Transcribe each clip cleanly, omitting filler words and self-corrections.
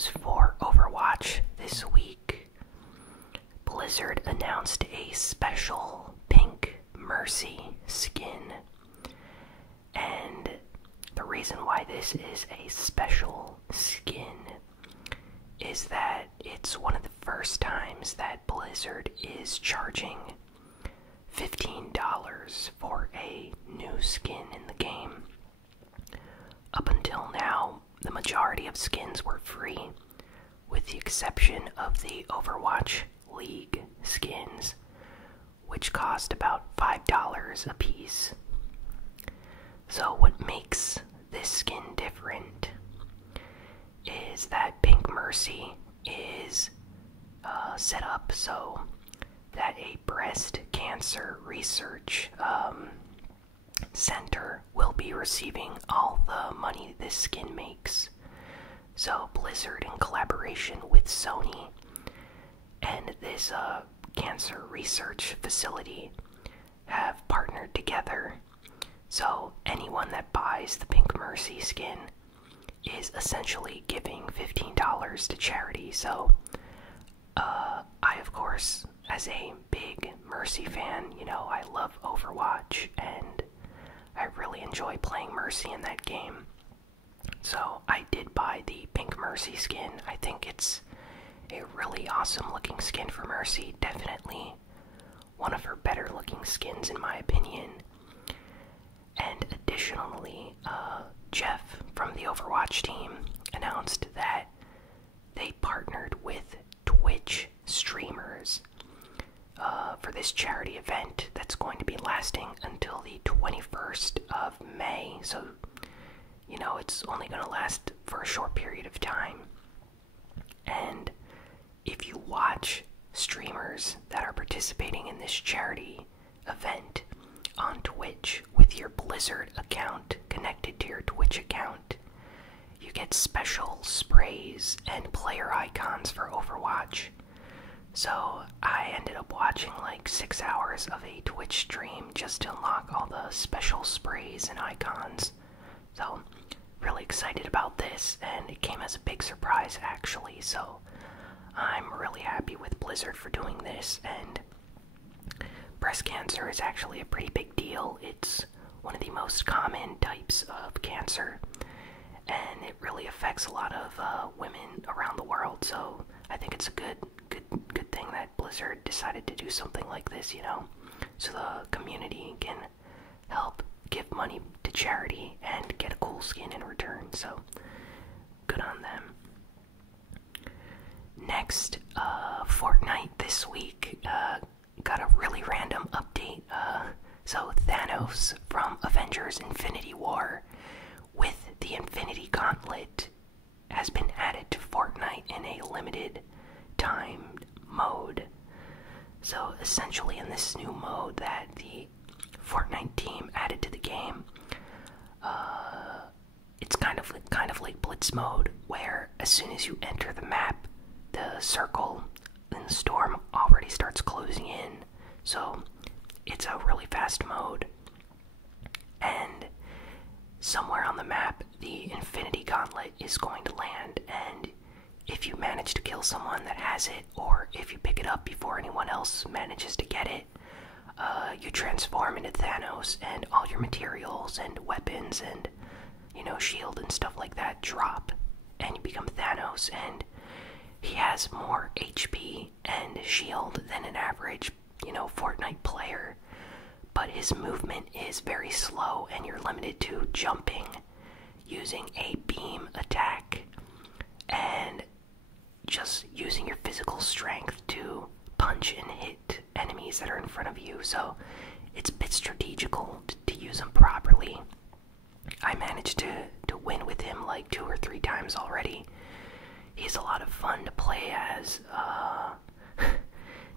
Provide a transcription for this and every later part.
news for Overwatch this week. Blizzard announced a special Pink Mercy skin. And the reason why this is a special skin is that it's one of the first times that Blizzard is charging $15 for a new skin in the game. Up until now, the majority of skins were free, with the exception of the Overwatch League skins, which cost about $5 a piece. So what makes this skin different is that Pink Mercy is set up so that a breast cancer research center will be receiving all the money this skin makes. So Blizzard, in collaboration with Sony and this cancer research facility, have partnered together. So anyone that buys the Pink Mercy skin is essentially giving $15 to charity. So I, of course, as a big Mercy fan, I love Overwatch, and I really enjoy playing Mercy in that game. So I did buy the Pink Mercy skin. I think it's a really awesome looking skin for Mercy. Definitely one of her better looking skins in my opinion. And additionally, Jeff from the Overwatch team announced that they partnered with Twitch streamers for this charity event that's going to be lasting until the 21st of May. So, it's only going to last for a short period of time. And if you watch streamers that are participating in this charity event on Twitch with your Blizzard account connected to your Twitch account, you get special sprays and player icons for Overwatch. So I ended up watching like 6 hours of a Twitch stream just to unlock all the special sprays and icons. So really excited about this, and it came as a big surprise actually. So I'm really happy with Blizzard for doing this. And breast cancer is actually a pretty big deal. It's one of the most common types of cancer, and it really affects a lot of women around the world. So I think it's a good thing that Blizzard decided to do something like this, so the community can help give money to charity and get a cool skin in return. So good on them. Next, Fortnite this week got a really random update. So Thanos from Avengers Infinity War with the Infinity Gauntlet has been added to Fortnite in a limited timed mode. So essentially in this new mode that the Fortnite team added to the game, it's kind of like Blitz mode, where as soon as you enter the map, the circle in the storm already starts closing in. So it's a really fast mode, and somewhere on the map the Infinity Gauntlet is going to land, and if you manage to kill someone that has it, or if you pick it up before anyone else manages to get it, you transform into Thanos, and all your materials and weapons and, shield and stuff like that drop, and you become Thanos, and he has more HP and shield than an average, Fortnite player, but his movement is very slow, and you're limited to jumping, using a beam attack, and just using your physical strength to punch and hit enemies that are in front of you. So it's a bit strategical to use him properly. I managed to win with him like 2 or 3 times already. He's a lot of fun to play as.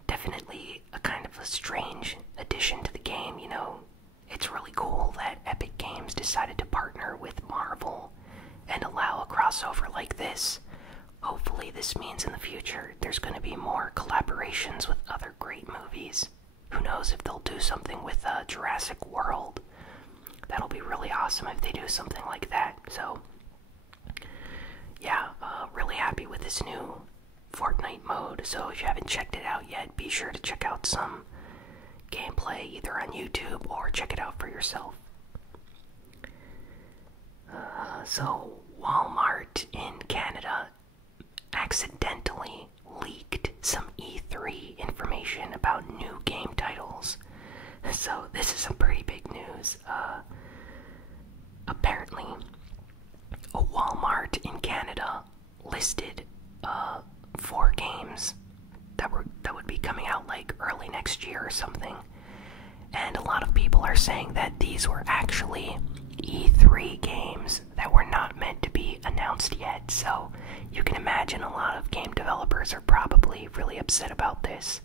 Definitely a kind of a strange addition to the game, It's really cool that Epic Games decided to partner with Marvel and allow a crossover like this. Hopefully this means in the future there's going to be more collaborations with other great movies. Who knows if they'll do something with Jurassic World. That'll be really awesome if they do something like that. So yeah, really happy with this new Fortnite mode, so if you haven't checked it out yet, be sure to check out some gameplay either on YouTube or check it out for yourself. So Walmart in Canada accidentally leaked some E3 information about new game titles. So this is some pretty big news. Apparently, a Walmart in Canada listed 4 games that would be coming out like early next year or something. And a lot of people are saying that these were actually E3 games that were not meant to be announced yet. So you can imagine a lot of game developers are probably really upset about this.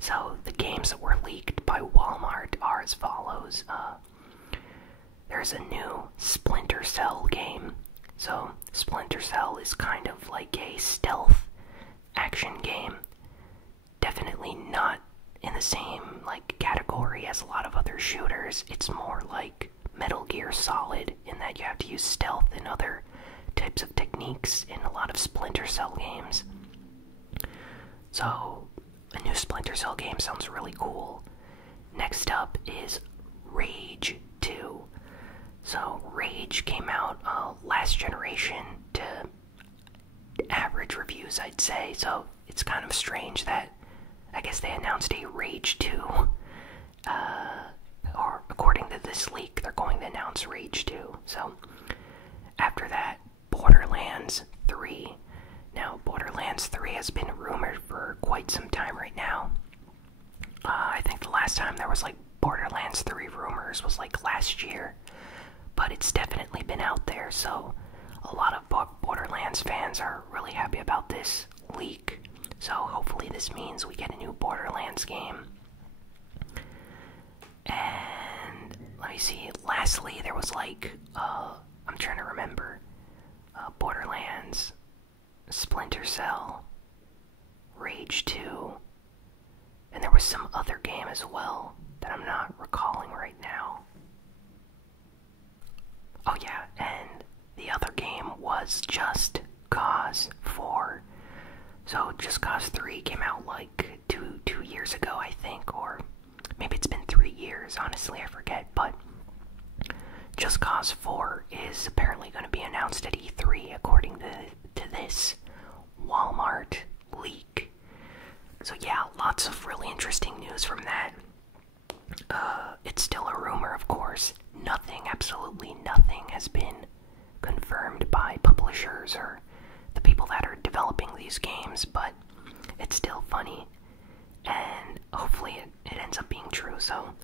So the games that were leaked by Walmart are as follows. There's a new Splinter Cell game. So Splinter Cell is kind of like a stealth action game. Definitely not in the same like category as a lot of other shooters. It's more like Metal Gear Solid in that you have to use stealth and other types of techniques in a lot of Splinter Cell games. So a new Splinter Cell game sounds really cool. Next up is Rage 2. So Rage came out last generation to average reviews, I'd say. So it's kind of strange that I guess they announced a Rage 2. Or according to this leak, they're going to announce Rage 2. So after that, Borderlands 3. Now, Borderlands 3 has been rumored for quite some time right now. I think the last time there was like Borderlands 3 rumors was like last year. But it's definitely been out there, so a lot of Borderlands fans are really happy about this leak. So hopefully this means we get a new Borderlands game. And let me see, lastly there was like, I'm trying to remember, Borderlands, Splinter Cell, Rage 2, and there was some other game as well that I'm not recalling right now. Oh yeah, and the other game was Just Cause 4. So Just Cause 3 came out like two years ago, I think, or maybe it's been 3 years, honestly, I forget, but Just Cause 4 is apparently going to be announced at E3 according to this Walmart leak. So yeah, lots of really interesting news from that. It's still a rumor, of course. Nothing, absolutely nothing has been confirmed by publishers or the people that are developing these games, but it's still funny, and hopefully it ends up being true. So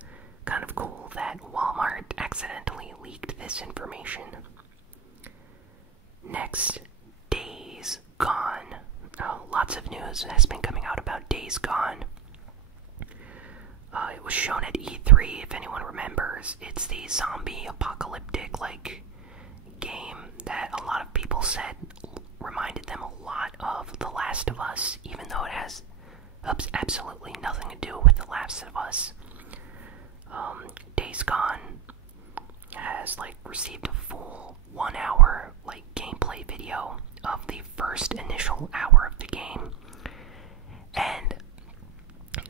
kind of cool that Walmart accidentally leaked this information. Next, Days Gone. Lots of news has been coming out about Days Gone. It was shown at E3, if anyone remembers. It's the zombie apocalyptic like game that a lot of people said reminded them a lot of The Last of Us, even though it has absolutely nothing to do with The Last of Us. Days Gone has like received a full 1 hour like gameplay video of the first initial hour of the game, and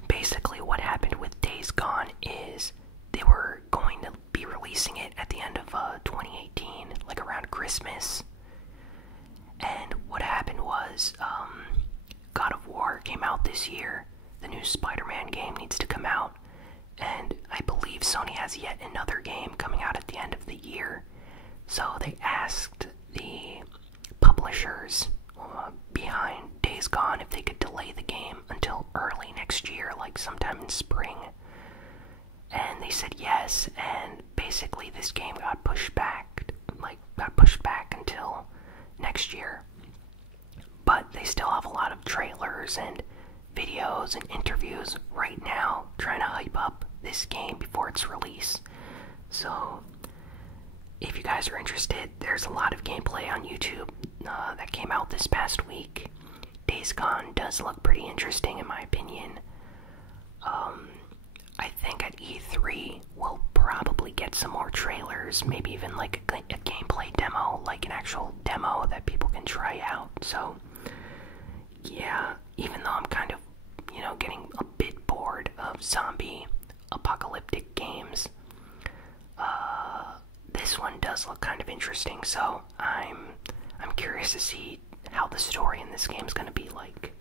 basically what happened with Days Gone is they were going to be releasing it at the end of 2018, like around Christmas. And what happened was God of War came out this year. The new Spider-Man game needs to come out, and I believe Sony has yet another game coming out at the end of the year. So they asked the publishers behind Days Gone if they could delay the game until early next year, like sometime in spring. And they said yes, and basically this game got pushed back until next year. But they still have a lot of trailers and videos and interviews right now trying to hype up this game before its release. So if you guys are interested, there's a lot of gameplay on YouTube that came out this past week. Days Gone does look pretty interesting in my opinion. I think at E3 we'll probably get some more trailers, maybe even like a gameplay demo, like an actual demo that people can try out. So yeah, even though I'm kind of, getting a bit bored of zombie apocalyptic games, this one does look kind of interesting, so I'm curious to see how the story in this game is going to be like.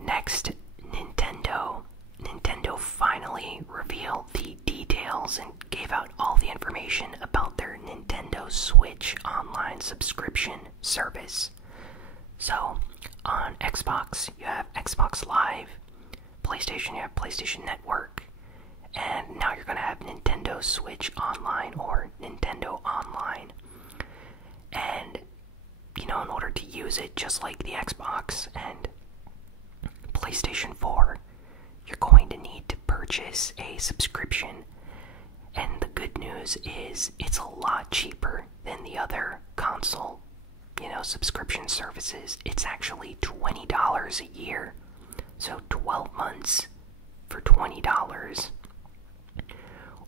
Next, Nintendo. Nintendo finally revealed the details and gave out all the information about their Nintendo Switch online subscription service. So, on Xbox, you have Xbox Live, PlayStation, you have PlayStation Network, and now you're going to have Nintendo Switch Online or Nintendo Online. And, in order to use it just like the Xbox and PlayStation 4, you're going to need to purchase a subscription. And the good news is it's a lot cheaper than the other console, subscription services. It's actually $20 a year. So 12 months for $20.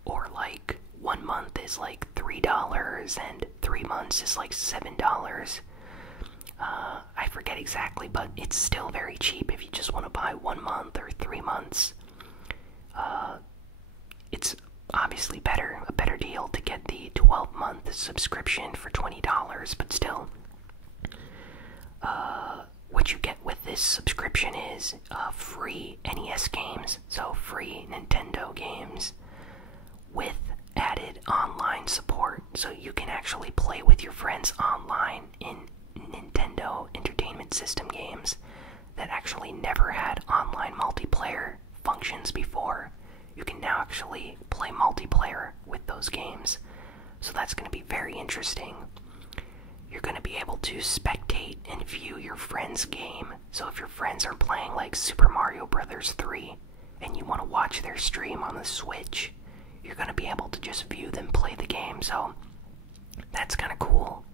Or like 1 month is like $3 and 3 months is like $7. I forget exactly, but it's still very cheap if you just want to buy 1 month or 3 months. It's obviously a better deal to get the 12-month subscription for $20, but still, what you get with this subscription is free NES games, so free Nintendo games with added online support, so you can actually play with your friends online in Nintendo Entertainment System games that actually never had online multiplayer functions before. You can now actually play multiplayer with those games, so that's going to be very interesting. You're going to be able to spectate and view your friend's game, so if your friends are playing like Super Mario Bros. 3 and you want to watch their stream on the Switch, you're going to be able to just view them play the game, so that's kind of cool.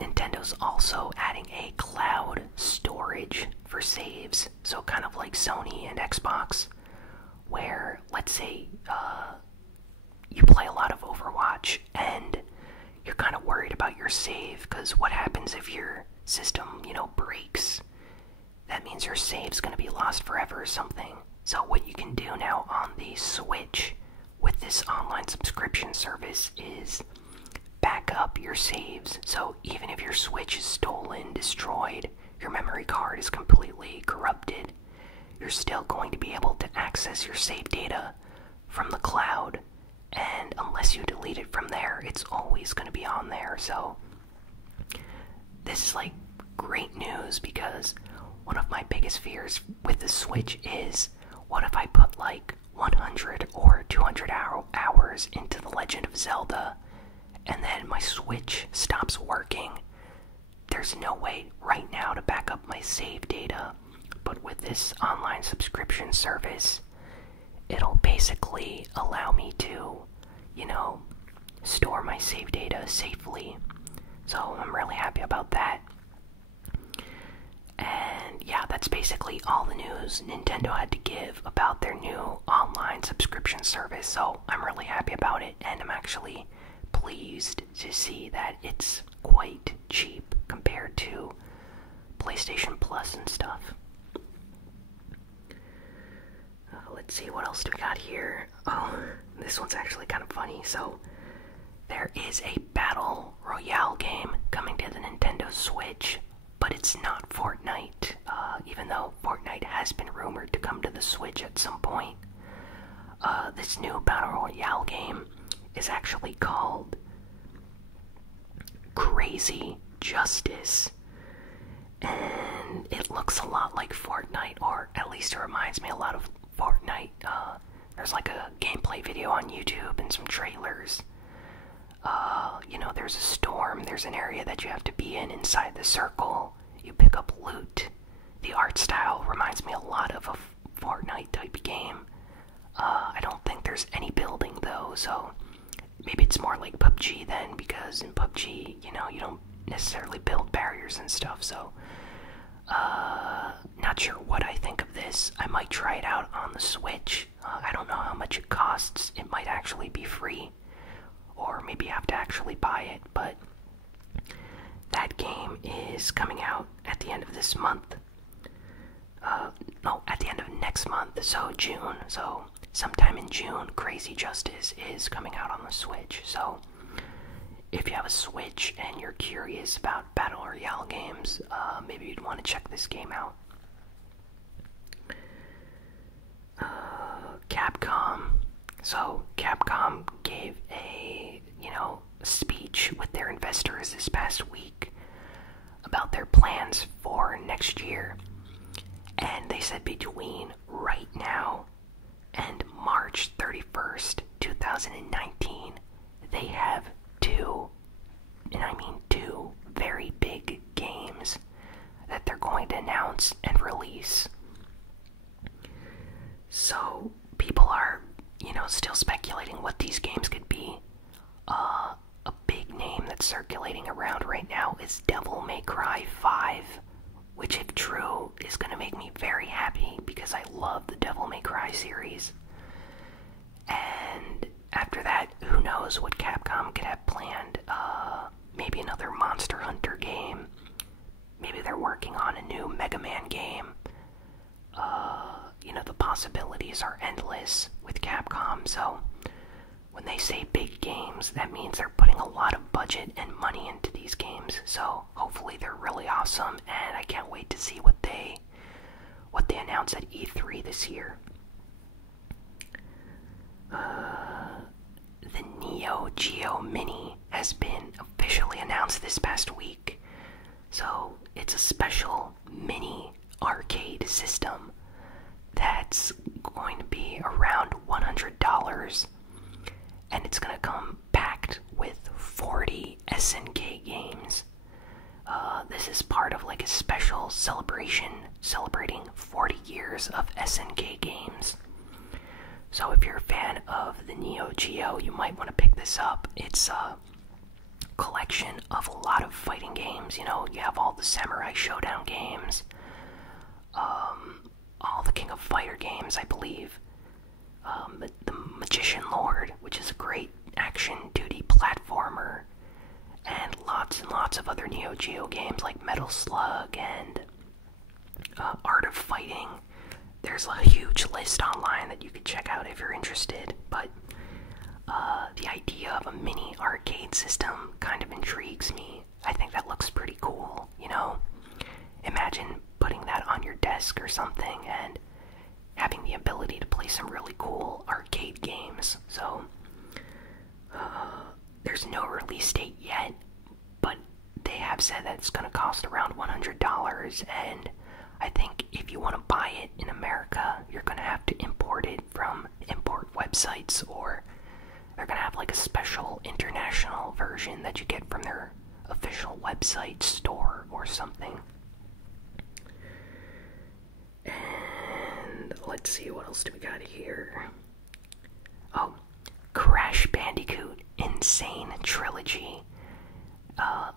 Nintendo's also adding a cloud storage for saves, so kind of like Sony and Xbox, where, let's say, you play a lot of Overwatch, and you're kind of worried about your save, because what happens if your system, breaks? That means your save's going to be lost forever or something. So what you can do now on the Switch with this online subscription service is back up your saves. So even if your Switch is stolen, destroyed, your memory card is completely corrupted, you're still going to be able to access your save data from the cloud, and unless you delete it from there, it's always going to be on there. So this is like great news, because one of my biggest fears with the Switch is, what if I put like 100 or 200 hours into The Legend of Zelda and then my Switch stops working? There's no way right now to back up my save data, but with this online subscription service, it'll basically allow me to, store my save data safely. So I'm really happy about that. And yeah, that's basically all the news Nintendo had to give about their new online subscription service, so I'm really happy about it, and I'm actually pleased to see that it's quite cheap compared to PlayStation Plus and stuff. Let's see, what else do we got here? Oh, this one's actually kind of funny. So, there is a Battle Royale game coming to the Nintendo Switch, but it's not Fortnite, even though Fortnite has been rumored to come to the Switch at some point. This new Battle Royale game is actually called Crazy Justice, and it looks a lot like Fortnite, or at least it reminds me a lot of Fortnite. There's like a gameplay video on YouTube and some trailers. There's a storm, there's an area that you have to be in inside the circle. You pick up loot. The art style reminds me a lot of a Fortnite type game. I don't think there's any building though, so maybe it's more like PUBG then, because in PUBG, you don't necessarily build barriers and stuff, so not sure what I think of this. I might try it out on the Switch. I don't know how much it costs. It might actually be free, or maybe you have to actually buy it, but that is coming out at the end of this month. No, at the end of next month, so June. So sometime in June, Crazy Justice is coming out on the Switch. So if you have a Switch and you're curious about Battle Royale games, maybe you'd want to check this game out. Capcom. So Capcom gave a, speech with their investors this past week about their plans for next year. And they said between right now and March 31st, 2019, they have two, and I mean two, very big games that they're going to announce and release. So people are, still speculating what these games could be. A big name that's circulating around right now is Devil May Cry 5, which, if true, is going to make me very happy because I love the Devil May Cry series. And after that, who knows what Capcom could have planned. Maybe another Monster Hunter game. Maybe they're working on a new Mega Man game. The possibilities are endless with Capcom, so when they say big games, that means they're putting a lot of budget and money into these games. So hopefully they're really awesome, and I can't wait to see what they announce at E3 this year. The Neo Geo Mini has been officially announced this past week. So it's a special mini arcade system that's going to be around $100, and it's going to come packed with 40 SNK games. This is part of like a special celebration celebrating 40 years of SNK games. So if you're a fan of the Neo Geo, you might want to pick this up. It's a collection of a lot of fighting games. You have all the Samurai Showdown games, all the King of Fighter games, I believe. The Magician Lord, which is a great action 2D platformer, and lots of other Neo Geo games like Metal Slug and Art of Fighting. There's a huge list online that you could check out if you're interested, but the idea of a mini arcade system kind of intrigues me. I think that looks pretty cool, Imagine putting that on your desk or something and having the ability to play some really cool arcade games. So, there's no release date yet, but they have said that it's going to cost around $100, and I think if you want to buy it in America, you're going to have to import it from import websites, or they're going to have like a special international version that you get from their official website store or something. And let's see, what else do we got here? Oh, Crash Bandicoot Insane Trilogy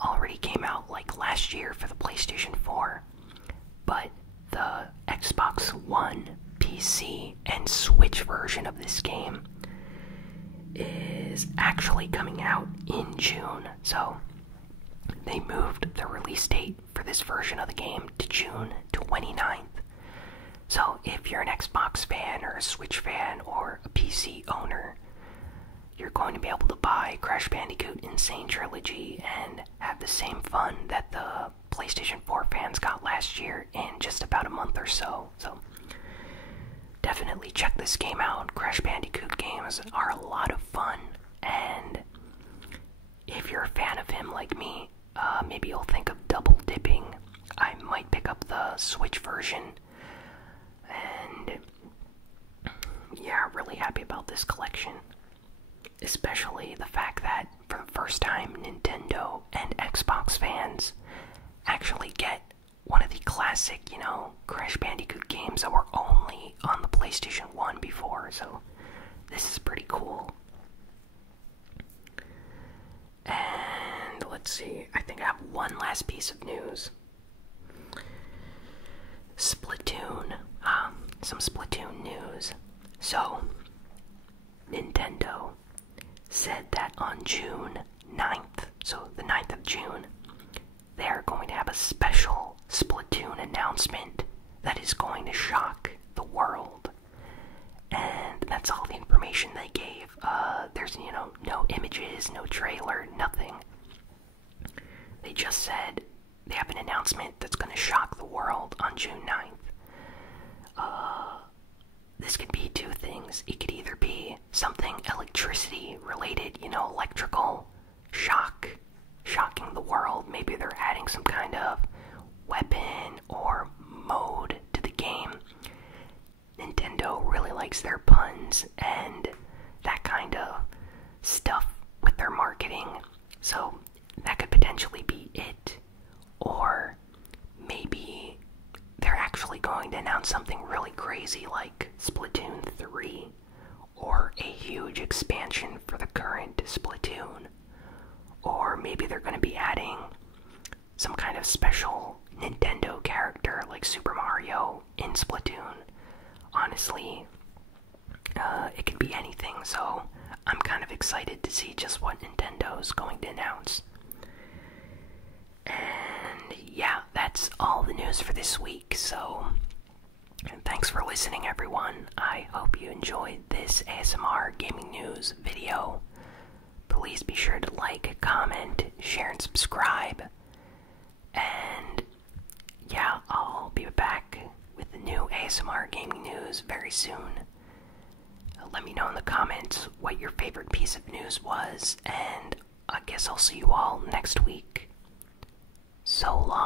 already came out like last year for the PlayStation 4, but the Xbox One, PC, and Switch version of this game is actually coming out in June. So they moved the release date for this version of the game to June 29th. So if you're an Xbox fan or a Switch fan or a PC owner, you're going to be able to buy Crash Bandicoot Insane Trilogy and have the same fun that the PlayStation 4 fans got last year in just about a month or so. So definitely check this game out. Crash Bandicoot games are a lot of fun, and if you're a fan of him like me, maybe you'll think of double dipping. I might pick up the Switch version, and yeah, really happy about this collection. Especially the fact that for the first time, Nintendo and Xbox fans actually get one of the classic, Crash Bandicoot games that were only on the PlayStation 1 before, so this is pretty cool. And let's see, I think I have one last piece of news. Splatoon. Some Splatoon news. So, Nintendo said that on June 9th, so the 9th of June, they are going to have a special Splatoon announcement that is going to shock the world. And that's all the information they gave. There's, no images, no trailer, nothing. They just said they have an announcement that's going to shock the world on June 9th. This could be two things. It could either be something electricity related, electrical shocking the world. Maybe they're adding some kind of weapon or mode to the game. Nintendo really likes their puns and that kind of stuff with their marketing. So that could potentially be it. Or maybe they're actually going to announce something really crazy like Splatoon 3 or a huge expansion for the current Splatoon. Or maybe they're going to be adding some kind of special Nintendo character like Super Mario in Splatoon. Honestly, it could be anything, so I'm kind of excited to see just what Nintendo's going to announce. And yeah, that's all the news for this week, so thanks for listening, everyone. I hope you enjoyed this ASMR Gaming News video. Please be sure to like, comment, share, and subscribe. And yeah, I'll be back with the new ASMR Gaming News very soon. Let me know in the comments what your favorite piece of news was, and I guess I'll see you all next week. So long.